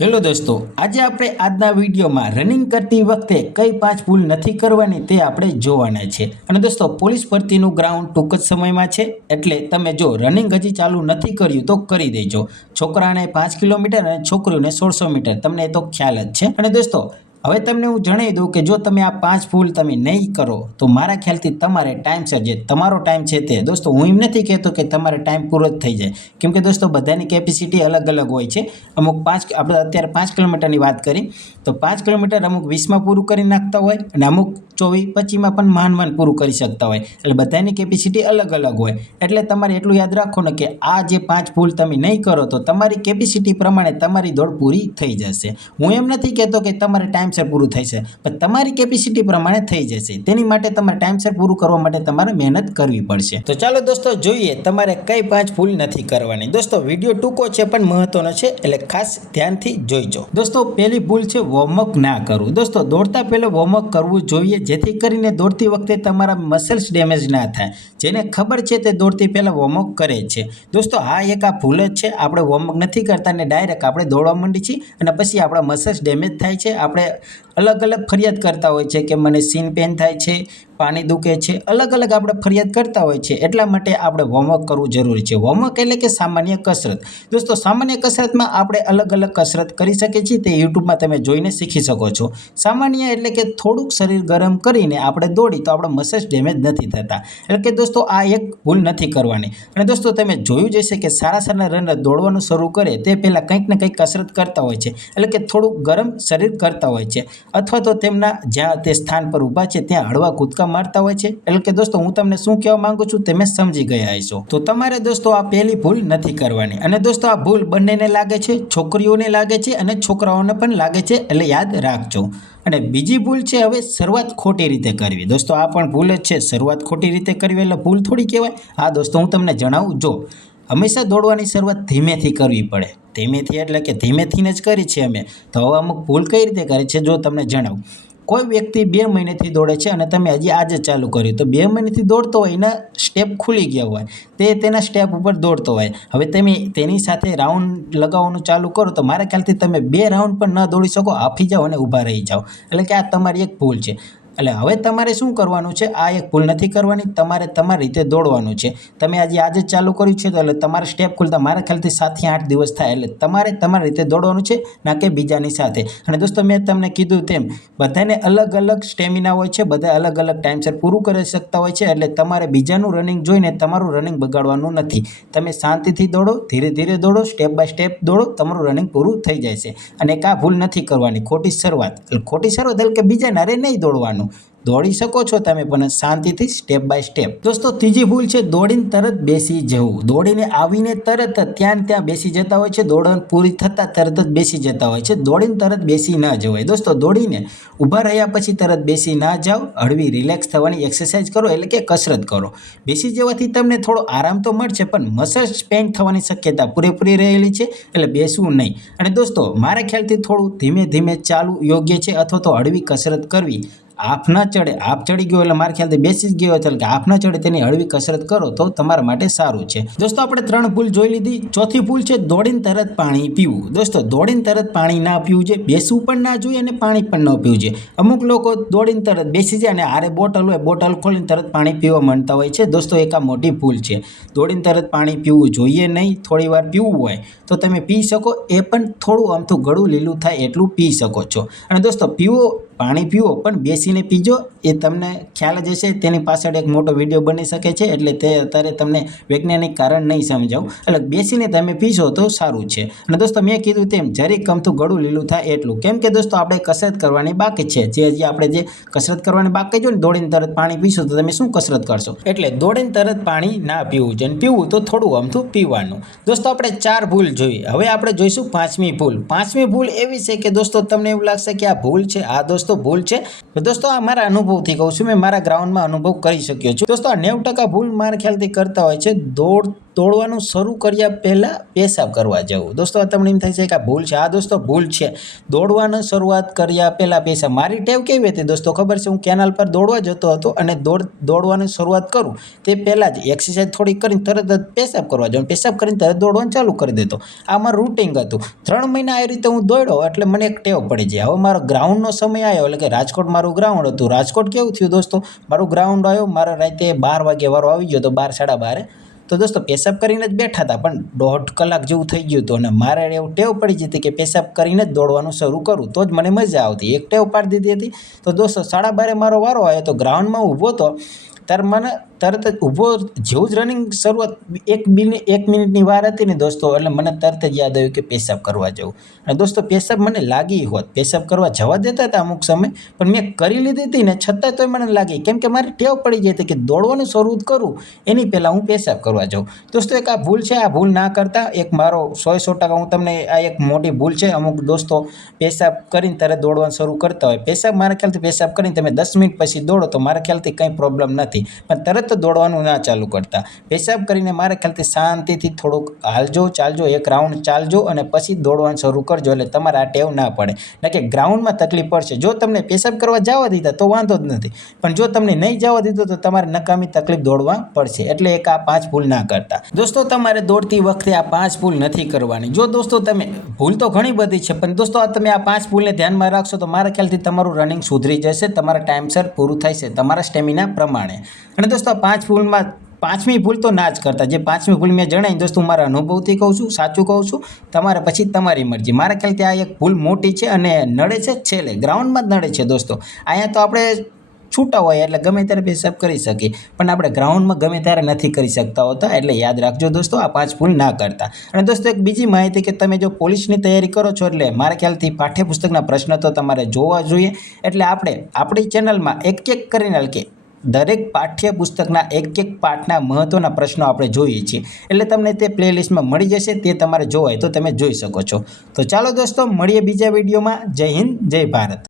Hello દોસ્તો, આજે આપણે આજના વિડીયોમાં રનિંગ કરતી વખતે કઈ પાંચ ભૂલ નથી કરવાની તે આપણે જોવાના છે. અને દોસ્તો, પોલીસ ભરતીનું ગ્રાઉન્ડ ટૂંક જ સમયમાં છે, એટલે તમે જો રનિંગ હજી ચાલુ નથી કર્યું તો કરી દેજો. છોકરાને પાંચ કિલોમીટર અને છોકરીઓને સોળસો મીટર, તમને એ તો ખ્યાલ જ છે. અને દોસ્તો હવે તમને હું જણાવી દઉં કે જો તમે આ પાંચ ભૂલ તમે નહીં કરો, તો મારા ખ્યાલથી તમારે ટાઈમસર જે તમારો ટાઈમ છે તે, દોસ્તો, હું એમ નથી કહેતો કે તમારે ટાઈમ પૂરો જ થઈ જાય. કેમ કે દોસ્તો, બધાની કેપેસિટી અલગ અલગ હોય છે. અમુક પાંચ, આપણે અત્યારે પાંચ કિલોમીટરની વાત કરી, તો પાંચ કિલોમીટર અમુક વીસમાં પૂરું કરી નાખતા હોય અને અમુક ચોવીસ, પચીસમાં પણ માંડ માંડ પૂરું કરી શકતા હોય. એટલે બધાની કેપેસિટી અલગ અલગ હોય. એટલે તમારે એટલું યાદ રાખો ને કે આ જે પાંચ ભૂલ તમે નહીં કરો, તો તમારી કેપેસિટી પ્રમાણે તમારી દોડ પૂરી થઈ જશે. હું એમ નથી કહેતો કે તમારે ટાઈમસર પૂરું થશે પણ તમારી કેપેસિટી પ્રમાણે થઈ જશે. તેની માટે તમારે ટાઈમસર પૂરું કરવા માટે તમારે મહેનત કરવી પડશે. તો ચાલો દોસ્તો, જોઈએ તમારે કઈ પાંચ ભૂલ નથી કરવાની. દોસ્તો, વીડિયો ટૂંકો છે, પણ મહત્વનો છે, એટલે ખાસ ધ્યાનથી જોઈજો. દોસ્તો, પહેલી ભૂલ છે વોર્મઅપ ના કરવું. દોસ્તો, દોડતા પહેલાં વોર્મઅપ કરવું જોઈએ જેથી કરીને દોડતી વખતે તમારા મસલ્સ ડેમેજ ના થાય. જેને ખબર છે તે દોડતી પહેલાં વોર્મઅપ કરે છે. દોસ્તો હા એક આ ભૂલ જ છે. આપણે વોર્મઅપ નથી કરતા ને ડાયરેક્ટ આપણે દોડવા માંડી છીએ અને પછી આપણા મસલ્સ ડેમેજ થાય છે. આપણે અલગ અલગ ફરિયાદ કરતા હોય છે કે મને સીન પેન થાય છે, પાણી દુખે છે, અલગ અલગ આપણે ફરિયાદ કરતા હોય છે. એટલા માટે આપણે વોર્મઅપ કરવું જરૂરી છે. વોર્મઅપ એટલે કે સામાન્ય કસરત. દોસ્તો, સામાન્ય કસરતમાં આપણે અલગ અલગ કસરત કરી શકીએ છીએ. તે યુટ્યુબમાં તમે જોઈને શીખી શકો છો. સામાન્ય એટલે કે થોડુંક શરીર ગરમ કરીને આપણે દોડી તો આપણા મસલ્સ ડેમેજ નથી થતા. એટલે કે દોસ્તો, આ એક ભૂલ નથી કરવાની. અને દોસ્તો, તમે જોયું જ હશે કે સારા સારા રનર દોડવાનું શરૂ કરે તે પહેલાં કંઈક ને કંઈક કસરત કરતા હોય છે. એટલે કે થોડુંક ગરમ શરીર કરતા હોય છે. અથવા તો તેમના જ્યાં તે સ્થાન પર ઊભા છે, ત્યાં હળવા કૂદકા મારતા હોય છે. એટલે કે દોસ્તો, હું તમને શું કહેવા માંગુ છું તમે સમજી ગયા હશો. તો તમારે દોસ્તો આ પહેલી ભૂલ નથી કરવાની. અને દોસ્તો, આ ભૂલ બંનેને લાગે છે, છોકરીઓને લાગે છે અને છોકરાઓને પણ લાગે છે, એટલે યાદ રાખજો. અને બીજી ભૂલ છે, હવે શરૂઆત ખોટી રીતે કરવી. દોસ્તો, આ પણ ભૂલ જ છે, શરૂઆત ખોટી રીતે કરવી એટલે ભૂલ થોડી કહેવાય. હા દોસ્તો, હું તમને જણાવું, જો હંમેશા દોડવાની શરૂઆત ધીમેથી કરવી પડે. ધીમેથી એટલે કે ધીમેથીને જ કરી છે અમે. તો હવે અમુક ભૂલ કઈ રીતે કરી છે, જો તમને જણાવું. કોઈ વ્યક્તિ બે મહિનેથી દોડે છે અને તમે હજી આજે ચાલુ કર્યું. તો બે મહિનેથી દોડતો હોય, એના સ્ટેપ ખુલી ગયા હોય. તે તેના સ્ટેપ ઉપર દોડતો હોય. હવે તમે તેની સાથે રાઉન્ડ લગાવવાનું ચાલુ કરો, તો મારા ખ્યાલથી તમે બે રાઉન્ડ પણ ન દોડી શકો હાફી જાઓ અને ઊભા રહી જાઓ. એટલે કે આ તમારી એક ભૂલ છે. એટલે હવે તમારે શું કરવાનું છે? આ એક ભૂલ નથી કરવાની, તમારે તમારી રીતે દોડવાનું છે. તમે આજે આજે ચાલુ કર્યું છે તો એટલે તમારે સ્ટેપ ખુલતા મારા ખ્યાલથી સાતથી આઠ દિવસ થાય એટલે તમારે તમારી રીતે દોડવાનું છે, ના કે બીજાની સાથે. અને દોસ્તો, મેં તમને કીધું તેમ, બધાને અલગ અલગ સ્ટેમિના હોય છે, બધા અલગ અલગ ટાઈમસર પૂરું કરી શકતા હોય છે એટલે તમારે બીજાનું રનિંગ જોઈને તમારું રનિંગ બગાડવાનું નથી. તમે શાંતિથી દોડો, ધીરે ધીરે દોડો સ્ટેપ બાય સ્ટેપ દોડો, તમારું રનિંગ પૂરું થઈ જાય છે. અને એક આ ભૂલ નથી કરવાની, ખોટી શરૂઆત. એટલે ખોટી શરૂઆત એટલે કે બીજાને અરે નહીં દોડવાનું. દોડી શકો છો તમે પણ શાંતિથી સ્ટેપ બાય સ્ટેપ દોસ્તો, ત્રીજી ભૂલ છે દોડીને તરત બેસી જવું. દોડીને આવીને તરત જ ત્યાં ત્યાં બેસી જતા હોય છે. દોડણ પૂરી થતાં તરત જ બેસી જતા હોય છે. દોડીને તરત બેસી ન જવાય. દોસ્તો, દોડીને ઊભા રહ્યા પછી તરત બેસી ના જાઓ. હળવી રિલેક્સ થવાની એક્સરસાઇઝ કરો એટલે કે કસરત કરો. બેસી જવાથી તમને થોડો આરામ તો મળશે, પણ મસલ્સ સ્પેન્ડ થવાની શક્યતા પૂરેપૂરી રહેલી છે એટલે બેસવું નહીં. અને દોસ્તો, મારા ખ્યાલથી થોડું ધીમે ધીમે ચાલુ યોગ્ય છે અથવા તો હળવી કસરત કરવી. આપ ન ચડે, આપ ચડી ગયો એટલે મારા ખ્યાલથી બેસી જ ગયો એટલે કે આપ ન ચડે, તેની હળવી કસરત કરો તો તમારા માટે સારું છે. દોસ્તો, આપણે ત્રણ ભૂલ જોઈ લીધી. ચોથી ભૂલ છે દોડીને તરત પાણી પીવું. દોસ્તો, દોડીને તરત પાણી ના પીવું જોઈએ, બેસવું પણ ના જોઈએ અને પાણી પણ ન પીવું જોઈએ. અમુક લોકો દોડીને તરત બેસી જાય અને આરે બોટલ હોય, બોટલ ખોલીને તરત પાણી પીવા માંડતા હોય છે. દોસ્તો, એક આ મોટી ભૂલ છે. દોડીને તરત પાણી પીવું જોઈએ નહીં. થોડી વાર પીવું હોય તો તમે પી શકો. એ પણ થોડું આમથું ગળું લીલું થાય એટલું પી શકો છો. અને દોસ્તો, પીવો પાણી પીવો પણ બેસીને પીજો, એ તમને ખ્યાલ જ હશે. તેની પાછળ એક મોટો વીડિયો બની શકે છે, એટલે તે અત્યારે તમને વૈજ્ઞાનિક કારણ નહીં સમજાવું. એટલે બેસીને તમે પીશો તો સારું છે. અને દોસ્તો, મેં કીધું તેમ, જરીક કમતું ગળું લીલું થાય એટલું. કેમ કે દોસ્તો, આપણે કસરત કરવાની બાકી છે. જે હજી આપણે જે કસરત કરવાની બાકી જો ને, દોડીને તરત પાણી પીશો તો તમે શું કસરત કરશો? એટલે દોડીને તરત પાણી ના પીવું છે. અને પીવું તો થોડું અમથું પીવાનું. દોસ્તો, આપણે ચાર ભૂલ જોઈએ હવે આપણે જોઈશું પાંચમી ભૂલ. પાંચમી ભૂલ એવી છે કે, દોસ્તો, તમને એવું લાગશે કે આ ભૂલ છે. આ દોસ્તો ભૂલ છે. દોસ્તો, આ મારા અનુભવથી કહું છું. મેં મારા ગ્રાઉન્ડમાં અનુભવ કરી શક્યો છું. દોસ્તો, આ નેવું ટકા ભૂલ મારા ખ્યાલથી કરતા હોય છે. દોડ દોડવાનું શરૂ કર્યા પહેલાં પેશાબ કરવા જવું. દોસ્તો, આ તમને એમ થાય છે કે આ ભૂલ છે. આ દોસ્તો, ભૂલ છે. દોડવાની શરૂઆત કર્યા પહેલાં પેશાબ. મારી ટેવ કેવી હતી દોસ્તો? ખબર છે, હું કેનાલ પર દોડવા જતો હતો અને દોડ, દોડવાની શરૂઆત કરું તે પહેલાં જ એક્સરસાઇઝ થોડી કરીને તરત જ પેશાબ કરવા જાઉં. પેશાબ કરીને તરત દોડવાનું ચાલુ કરી દેતો. આ મારું રૂટિંગ હતું. ત્રણ મહિના આ રીતે હું દોડ્યો એટલે મને એક ટેવ પડી જાય હવે મારો ગ્રાઉન્ડનો સમય આવ્યો. એટલે કે રાજકોટ મારું ગ્રાઉન્ડ હતું. રાજકોટ કેવું થયું દોસ્તો? મારું ગ્રાઉન્ડ આવ્યો. મારા રાતે બાર વાગે વારો આવી ગયો તો બાર, સાડા બારે તો દોસ્તો, પેશાબ કરીને જ બેઠા હતા, પણ દોઢ કલાક જેવું થઈ ગયું હતું અને મારે એવું ટેવ પડી જતી કે પેશાબ કરીને જ દોડવાનું શરૂ કરું. તો જ મને મજા આવતી, એક ટેવ પાડી દીધી હતી. તો દોસ્તો, સાડા બારે મારો વારો આવ્યો, તો ગ્રાઉન્ડમાં ઊભો હતો. ત્યારે મને તરત જ ઊભો જેવું જ રનિંગ શરૂઆત એક મિનિટ એક મિનિટની વાર હતી ને દોસ્તો, એટલે મને તરત જ યાદ આવ્યું કે પેશાબ કરવા જવું. અને દોસ્તો, પેશાબ મને લાગી હોત. પેશાબ કરવા જવા દેતા હતા અમુક સમય, પણ મેં કરી લીધી હતી ને છતાં તોય મને લાગી. કેમ કે મારી ટેવ પડી જઈ હતી કે દોડવાનું શરૂ કરું, એની પહેલાં હું પેશાબ કરવા જાઉં. દોસ્તો, એક આ ભૂલ છે, આ ભૂલ ના કરતા એક મારો સો સો ટકા હું તમને આ એક મોટી ભૂલ છે. અમુક દોસ્તો પેશાબ કરીને તરત દોડવાનું શરૂ કરતા હોય. પેશાબ મારા ખ્યાલથી પેશાબ કરીને તમે દસ મિનિટ પછી દોડો તો મારા ખ્યાલથી કંઈ પ્રોબ્લેમ નથી. પણ તરત જ દોડવાનું ના ચાલુ કરતા. પેશાબ કરીને મારા ખ્યાલથી શાંતિથી થોડુંક હાલજો, ચાલજો, એક રાઉન્ડ ચાલજો અને પછી દોડવાનું શરૂ કરજો એટલે તમારે આ ટેવ ના પડે. એટલે કે ગ્રાઉન્ડમાં તકલીફ પડશે. જો તમને પેશાબ કરવા જવા દીધા તો વાંધો જ નથી. પણ જો તમને નહીં જવા દીધો તો તમારે નકામી તકલીફ દોડવા પડશે. એટલે એક આ પાંચ ભૂલ ના કરતા. દોસ્તો, તમારે દોડતી વખતે આ પાંચ ભૂલ નથી કરવાની. જો દોસ્તો, તમે ભૂલ તો ઘણી બધી છે, પણ દોસ્તો, આ તમે આ પાંચ ભૂલને ધ્યાનમાં રાખશો તો મારા ખ્યાલથી તમારું રનિંગ સુધરી જશે, તમારા ટાઈમસર પૂરું થશે, તમારા સ્ટેમિના પ્રમાણે. અને દોસ્તો પાંચ ભૂલમાં પાંચમી ભૂલ તો ના જ કરતા. જે પાંચમી ભૂલ મેં જણાવી દોસ્તો, હું મારા અનુભવથી કહું છું, સાચું કહું છું. તમારે પછી તમારી મરજી. મારા ખ્યાલથી આ એક ભૂલ મોટી છે અને નડે છે છેલ્લે. ગ્રાઉન્ડમાં જ નડે છે દોસ્તો. અહીંયા તો આપણે છૂટા હોય એટલે ગમે ત્યારે પેશાબ કરી શકીએ. પણ આપણે ગ્રાઉન્ડમાં ગમે ત્યારે નથી કરી શકતા હોતા, એટલે યાદ રાખજો દોસ્તો, આ પાંચ ભૂલ ના કરતા. અને દોસ્તો, એક બીજી માહિતી કે તમે જો પોલીસની તૈયારી કરો છો એટલે મારા ખ્યાલથી પાઠ્યપુસ્તકના પ્રશ્ન તો તમારે જોવા જોઈએ. એટલે આપણે આપણી ચેનલમાં એક એક કરીને કે દરેક પાઠ્યપુસ્તકના એક એક પાઠના મહત્ત્વના પ્રશ્નો આપણે જોઈએ છીએ. એટલે તમને તે પ્લેલિસ્ટમાં મળી જશે, તે તમારે જોવાય તો તમે જોઈ શકો છો. તો ચાલો દોસ્તો, મળીએ બીજા વિડીયોમાં. જય હિન્દ, જય ભારત.